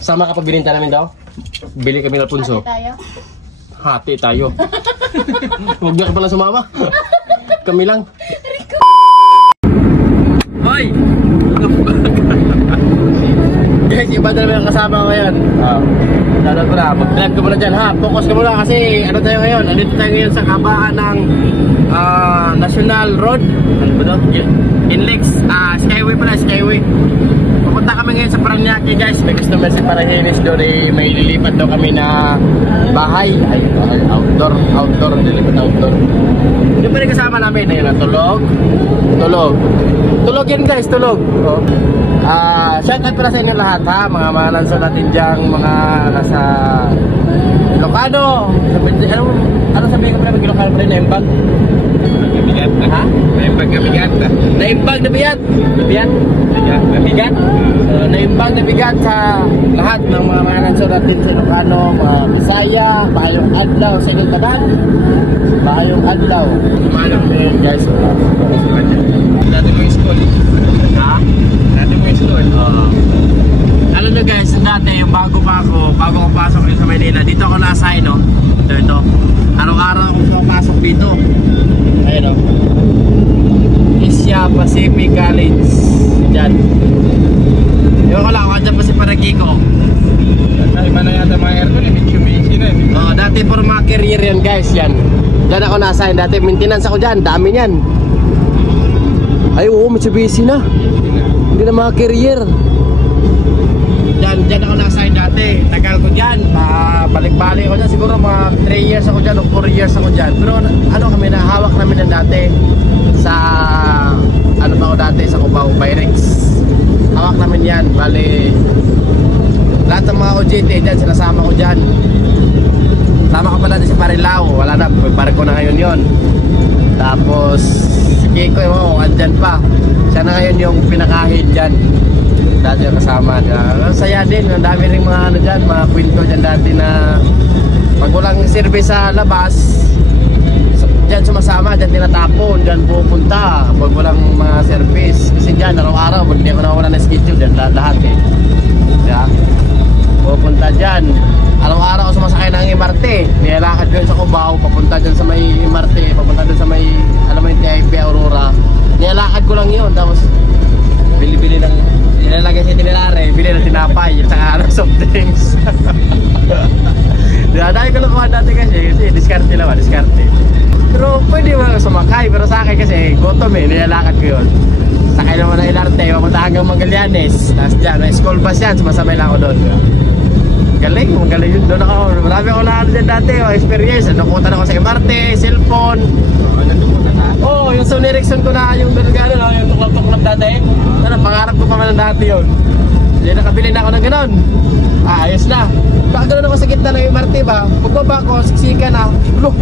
Sama kapag bininta namin daw. Bili kami ng punso. Hati tayo. Huwag na ka pala sumama. Kami lang. Hoy! Guys, iba na namin ang kasama ko ngayon. Dalag ko na, mag-drive ka muna dyan ha. Focus ka muna kasi ano tayo ngayon? Andito tayo ngayon sa kabaan ng National Road. Ano ba ito? Inlex. Skyway pala, Skyway. Pupunta kami ngayon sa Paranaque guys. May customer si Parahinis doon eh. May lilipat daw kami na bahay. Ay, outdoor. Lilipat outdoor. Yung pa rin kasama namin. Ayun na, tulog. Tulog yan guys, tulog. Shoutout pala sa inyo lahat ha. Mga malanso natin dyan. Mga nasa Ilocano. Ano sabihin ko pala mag Ilocano pa rin? Naimbag? Ha? Naimbag na bigat. Naimbag na bigat? Bigat? Naimbag na bigat sa lahat ng mga malanso natin sa Ilocano. Mga Bisaya, Bahayong Adlaw sa inyong tanan. Bahayong Adlaw. Kumalang ngayon guys. Dati mo yung school. Ha? Dati mo yung school. Alam nyo guys, dati yung bago ko pasok dito sa Manila, dito ako na-assign no? Ito. Araw-araw ako papasok dito. Ayun o. Asia Pacific College. Diyan. Ewan ko lang, dyan pa si Paragiko. Iba na yata mga aircon, Mitsubishi na eh. Dati for mga career yan guys, yan. Diyan ako na-assign, dati maintenance ako dyan, dami yan. Ay oo, Mitsubishi na. Hindi na mga career. Diyan ako na-assign dati. Tagal ko dyan. Balik-balik ako dyan. Siguro mga 3 years ako dyan o 4 years ako dyan. Pero ano kami, nahawak namin yan dati sa ano ba ako dati sa Cubao, Pyrex. Hawak namin yan. Bali lahat ng mga OJT dyan, sinasama ko dyan. Sama ko pala din si Parilao. Wala na, pagpare ko na ngayon yon. Tapos si Kiko mo, andyan pa. Siya na ngayon yung pinakahid dyan. Dati yung kasama. Saya din, ang dami rin mga ano dyan, mga kwento dyan dati na pag walang service sa labas, dyan sumasama, dyan tinatapon, dyan pupunta pag walang mga service. Kasi dyan araw-araw, hindi ako nawawala na schedule dyan, lahat eh. Yeah. Pupunta dyan. Araw-araw ako sumasakay ng MRT. Nilalakad ko yun sa Cubao, papunta dyan sa may MRT, papunta dyan sa may, alam mo yung TIP Aurora. Nilalakad ko lang yun, tapos bili-bili ng nilalagay sa tinilare, bili ng tinapay at saka soft drinks. Dahil ko nakuha dati kasi diskarte naman, diskarte. Pero pwede mo sumakay, pero sa akin kasi gutom eh, nilalakad ko yun. Sakay naman ng LRT, papunta hanggang Magallanes. Tapos dyan, may school bus yan, sumasabay lang ako doon. Magaling yun, doon ako. Marami ako na dyan dati, experience. Nakutan ako sa MRT, cellphone. Yung Sony Ericsson ko na yung gano'n, yung tuklap-tuklap dati. Pangarap ko pa man dati yun. Diyan nakabili na ako ng gano'n. Ayos na. Baka gano'n ako sa gitna ng MRT ba? Pagbaba ko, siksika na. Look,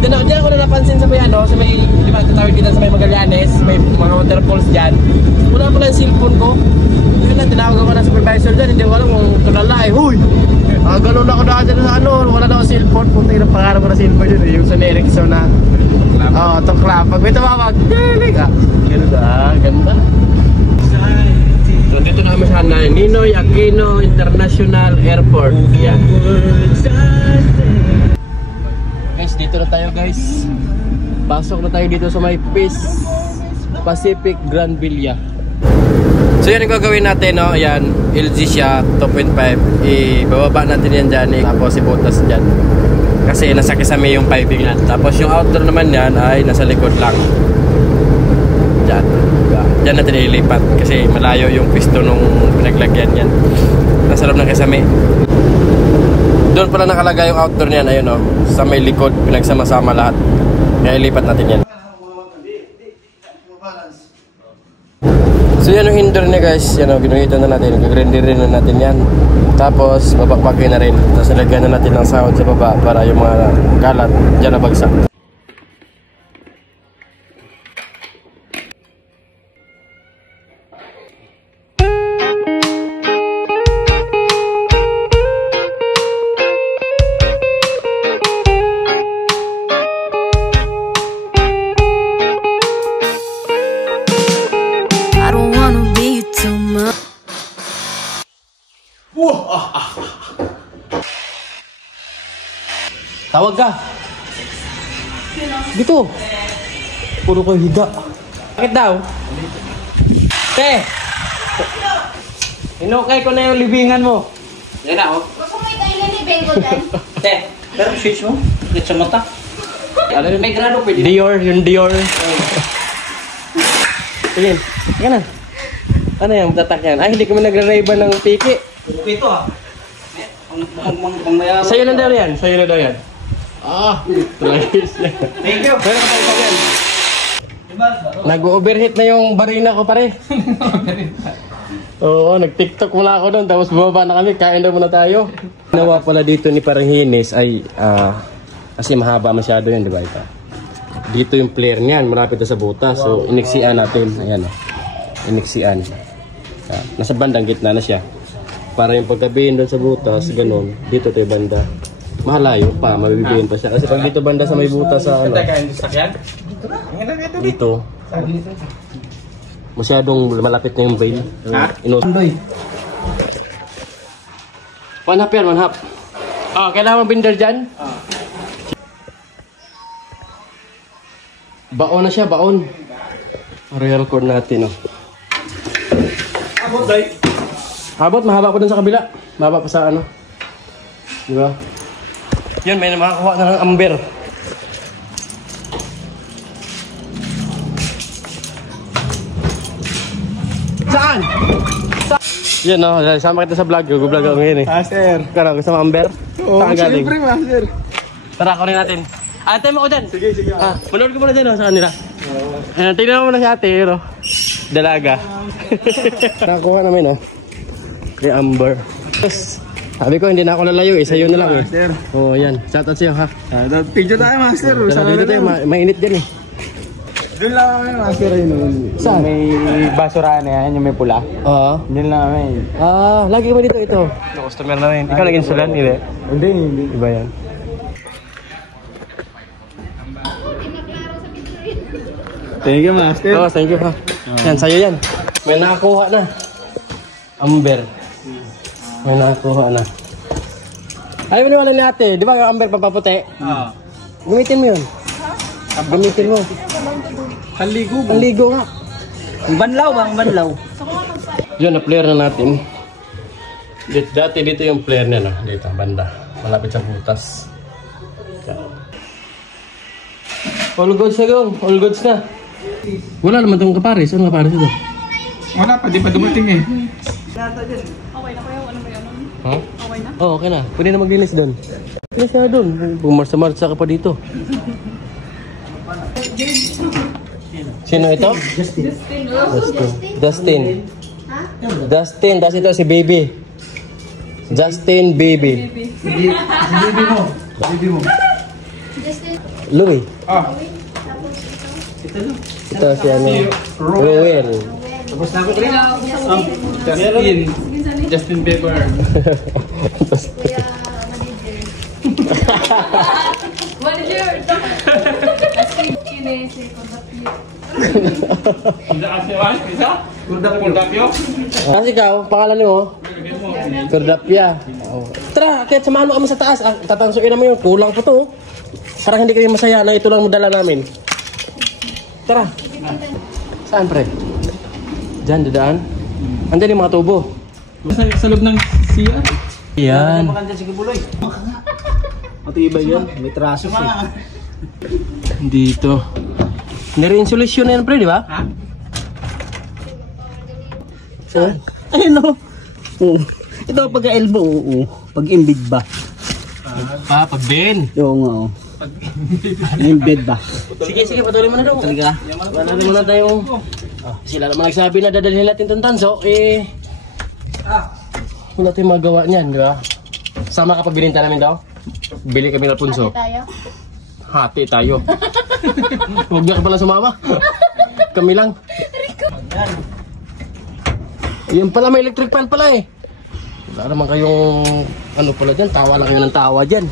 diyan ako na napansin sa may sa may, di ba, tatawid dito sa may Magallanes, may mga waterfalls dyan. Wala pala yung cellphone ko. Yun na, tinawag ako ng supervisor dyan, hindi ko alam kung tulala eh. Huy! Gano'n ako na dyan sa wala na akong cellphone. Punta yung pangarap ko na cellphone yun, yung Sony Ericsson na. Itong clap. Pag may tumawag, ganda. So, dito na kami sa Ninoy Aquino International Airport. Yan. Guys, dito na tayo guys. Pasok na tayo dito sa may Peace Pacific Grand Villa. So yan ang gagawin natin, no? Ayan, LG siya, 2.5. Ibababa natin yan dyan, tapos ibutas dyan. Kasi nasa kisame yung piping yan. Tapos yung outdoor naman yan ay nasa likod lang. Dyan. Dyan natin ililipat. Kasi malayo yung pisto nung pinaglagyan yan. Nasa loob ng kisame. Doon pala nakalagay yung outdoor niyan. Ayun o. Sa may likod. Pinagsama-sama lahat. Kaya ilipat natin yan. So yan yung indoor niya guys. Yan o. Ginuhitan na natin. Gagrinderin na natin yan. Tapos babakbakin na rin. Tapos nilagyan na natin ng sound sa baba para yung mga kalat dyan na bagsak. Tawag ka. Dito. Puro ko higa. Bakit daw? Te! Inokay ko na yung libingan mo. Yan na, oh. Gusto mo ikailin ni Bengo dyan? Te, pero switch mo. Get sa mata. Ano yun? May grado pwede. Dior, yung Dior. Sige, sige na. Ano yan, tatak yan? Ay, hindi kami nagre-rayban ng piki. Ito ah. Pangmayaman. Sa'yo na daw yan, sa'yo na daw yan. Ah, tragis yan. Thank you. Pero kapag isa yan. Nag-overheat na yung barina ko pare. Oo, nag-tiktok mula ako doon, tapos bumaba na kami, kain na muna tayo. Nawa pala dito ni Paranghinis ay, kasi mahaba masyado yan, di ba ito? Dito yung flare niyan, malapit na sa butas. So, iniksian natin. Ayan o. Iniksian. Nasa bandang gitna na siya. Para yung pagkabihin doon sa butas, ganun. Dito ito yung banda. Mahalayo pa, mabibihin pa siya. Kasi pag dito banda sa may butas sa ano. Dito. Masyadong malapit na yung vein. Inundoy. One half yan, one half. Kailangan binder dyan? Baon na siya, baon. Royal cord natin, oh. Abot, day. Abot, mahaba pa dun sa kabila. Mahaba pa sa ano. Di ba? Yun, may makakuha na ng amber. Saan? Yan, no. Sama kita sa vlog. Vlog ako ngayon, eh. Master. Kano, gusto mo amber? Oo, Saan galing? siyempre, master. Tara, kunin natin. Ate mo ko dyan. Sige, sige. Manood ko muna dyan, sa kanila. Tingnan mo muna si ate, pero dalaga. Nakakuha namin, kay Amber. Yes. Sabi ko, hindi na ako lalayo, sa'yo na lang, Master. Oo, yan. Shoutout sa'yo, ha. Picture tayo, master. Dito tayo, mainit dyan, eh. Doon lang kami, master. Saan? May basurahan na yan, yung may pula. Oo. Doon lang kami. Lagi mo dito, ito. Customer namin. Ikaw naging sulan, hindi? Hindi, hindi. Iba yan. Thank you, master. Oo, thank you, ha. Yan, sa'yo yan. May nakakuha na. Amber. May nakakuha na. Ayaw mo niwala ni ate. Di ba yung amber papaputi? Ah. Gamitin mo yun. Gamitin mo. Kaligo ba? Panligo nga. Banlaw bang banlaw? Yun, na-flare na natin. Dati dito yung flare niya, no? Dito, banda. Malapit sa butas. All goods na, gong. All goods na. Wala naman itong kapares. Ano kapares ito? Wala pa, di pa dumating eh. Okay na kayo, ano ba yun? Huh? Okay na? Oo, okay na. Pwede na maglinis doon. Linis na doon. Bumarsa-marsa ka pa dito. Sino ito? Justin. Dustin. Dustin. Tapos ito si Baby. Justin Baby. Baby mo. Baby mo. Justin. Louie. Ah. Ito si ano. Rowell. Tapos na ako rin. Justin. Justin Bieber. Kuya manager. Manager. Kinesi. Kasi ikaw, pangalan mo? Kurdapya. Tara, kahit samahan mo kami sa taas. Tatansuin naman yun. Kulang po to. Parang hindi kami masaya na ito lang madala namin. Tara. Saan, pre? Diyan, dadaan. Andiyan yung mga tubo. Sa loob ng CR? Yan. Makanda si Kibuloy. Matibay yan. May traso siya. Dito. Nire-insulation na yan, pre, di ba? Ha? Saan? Ayun o. Ito pagka-elbow. Pag-embed ba? Pag-ben. Oo nga o. Embed ba? Sige, sige, patuloy mo na daw. Talaga? Patuloy mo na tayong... Sila naman nagsabi na dadalhin natin itong tanso, wala tayong magawa niyan, di ba? Sama ka pag bininta namin daw. Bili kami ng punso. Tayo. Hati tayo. Huwag na ka pala sumama. Kami lang. Yan pala, may electric fan pala eh. Wala naman kayong ano pala dyan. Tawa lang yan ng tawa dyan.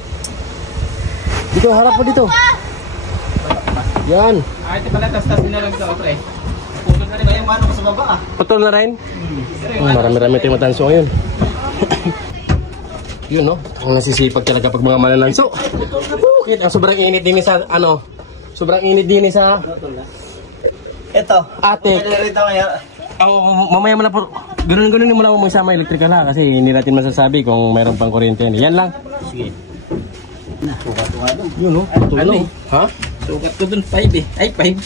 Dito, harap mo dito. Yan. Ay, ito pala. Tas na lang sa pre. Putol na rin ba yung mano ko sa baba ah? Putol na rin. Marami-rami tayong matanso ngayon. Yun no, ang nasisipag talaga pag mga manananso. Ang sobrang init din sa ano, sobrang init din sa Ito. atik. Rito ngayon. Mamaya mo na po, ganun-ganun mo lang mo magsama electrical ha, kasi hindi natin masasabi kung mayroon pang kuryente yan. Yan lang. Sige. Yun no, tulong. Ha? Sukat ko dun 5 eh. Ay, 5.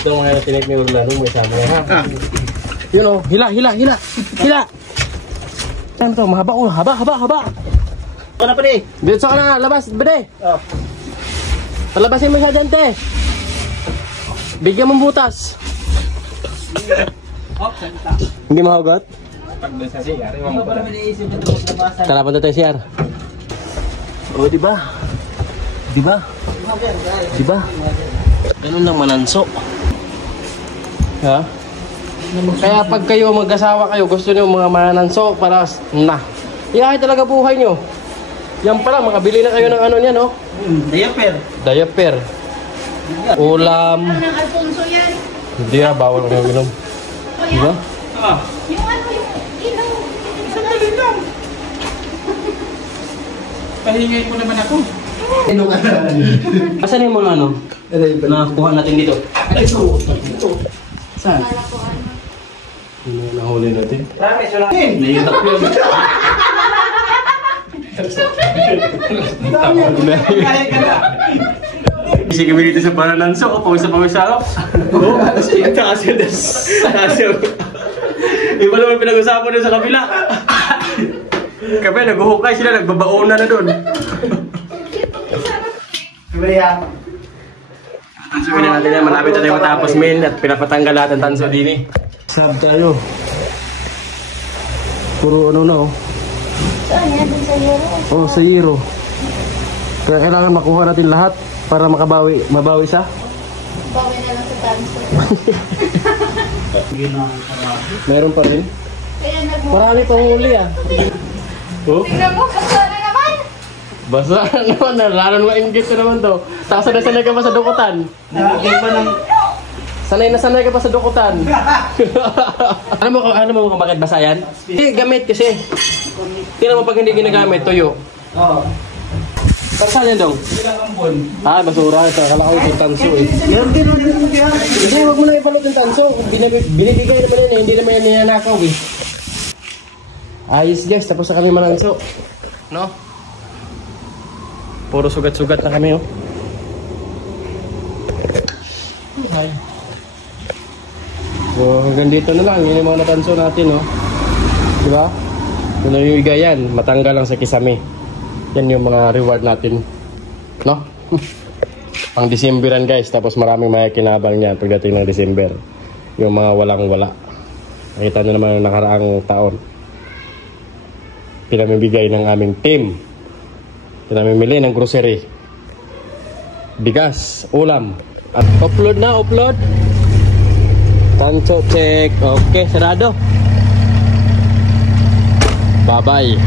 Ito ang mga tinik ni Orlando, may sama yan ha. Yun o, hila. Ano to, mahaba o, haba. Ano pa di? Dito ka na nga, labas, bede. Oh. Palabasin mo siya dyan, te. Bigyan mong butas. Oh, salita. Hindi mahugot? Pag doon sa CR, Ano ba naman iisip ito sa labasan? Tara, punta tayo siyar. O, diba? Diba? Ganun lang mananso. Ha? Kaya pag kayo mag-asawa kayo, gusto niyo mga mananso para na. Iyahay talaga buhay niyo. Yan pala, makabili na kayo ng ano niyan, no? Diaper. Diaper. Ulam. Ano ng Alfonso yan? Hindi bawal ang inom. Diba? Ah. Yung ano yung ilaw. Sandali lang. Pahingay mo naman ako. Asan yung mga ano? Nakakuha natin dito. Saan? Kala ko ano. Ano nahuli natin? Promise, wala. Naitak yun. Kahit ka na. Kasi kami dito sa Panananso, pawis ako. Oo, kasi iba naman pinag-usapan doon sa kabila. Kami, nag-uhukay sila, nagbabaona na doon. Kumaya. Tanso na natin yan, malapit na tayo matapos men at pinapatanggal lahat ang tanso din eh. Sab tayo. Puro ano na oh. Saan yan? Dun sa Euro? Oh, sa Euro. Kaya kailangan makuha natin lahat para mabawi sa Bawi na lang sa transfer. meron pa rin. Kaya Marami pang huli ah. Oh, Tingnan mo, basta na naman. basa naman na, lalo maingit ka naman to. Tapos sanay ka pa sa dukutan. Nagiging pa ng... Sanay ka pa sa dukutan. Ano mo kung bakit basa yan? Gamit kasi. Tingnan mo pag hindi ginagamit, tuyo. Oo. Saan yan dong? Ilang ambon. Basura. Kala ko yung tanso eh. Meron din ulit yung kaya. Hindi, huwag mo na ipalot yung tanso. Binibigay naman yun eh. Hindi naman yan ninanakaw eh. Ayos guys, tapos na kami mananso. No? Puro sugat-sugat na kami oh. Ay. So hanggang dito na lang. Yun yung mga natanso natin oh. Diba? Kung nayuiga yan, matanggal lang sa kisame. Yan yung mga reward natin. No? Pang Decemberan guys, tapos maraming makikinabang niyan pagdating ng December. Yung mga walang-wala. Nakita nyo naman yung nakaraang taon. Pinamimigay ng aming team. Pinamimili ng grocery. Bigas, ulam. At upload na, upload. Tanso check. Okay, sarado. Bye-bye.